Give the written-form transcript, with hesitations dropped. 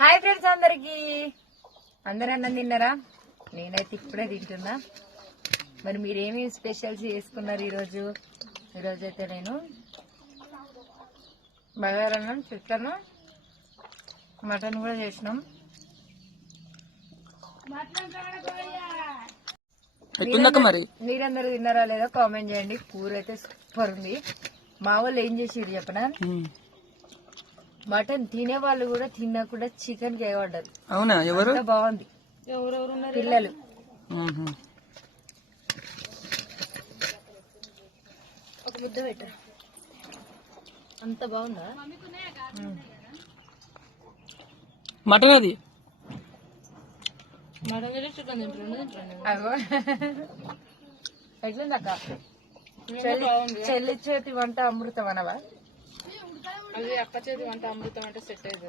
Hi friends, అందరు అన్నం తిన్నారా? నేనైతే ఇప్పుడే తింటున్నా. మరి మీరేమి స్పెషల్స్ చేసుకున్నారు ఈరోజు? అయితే నేను బగారన్నం, చికెన్, మటన్ కూడా చేసినాం. మీరందరూ తిన్నారా లేదా కామెంట్ చేయండి. కూర అయితే సూపర్ ఉంది. మా వాళ్ళు ఏం చేసిరు చెప్పనా, మటన్ తినే వాళ్ళు కూడా తినకుండా చికెన్ చేయబడ్డారు. అవునా? ఎవరు? బాగుంది. పిల్లలు. ఒక ముద్ద పెట్ట. అంత బాగుందా మటన్? అది మటన్ చికెన్ ఎట్లుంది అక్క? చెల్లి చేతి వంట అమృతం అనవా? అది అక్క చేతి వంట అమృతం అంటే సెట్ అయ్యేది.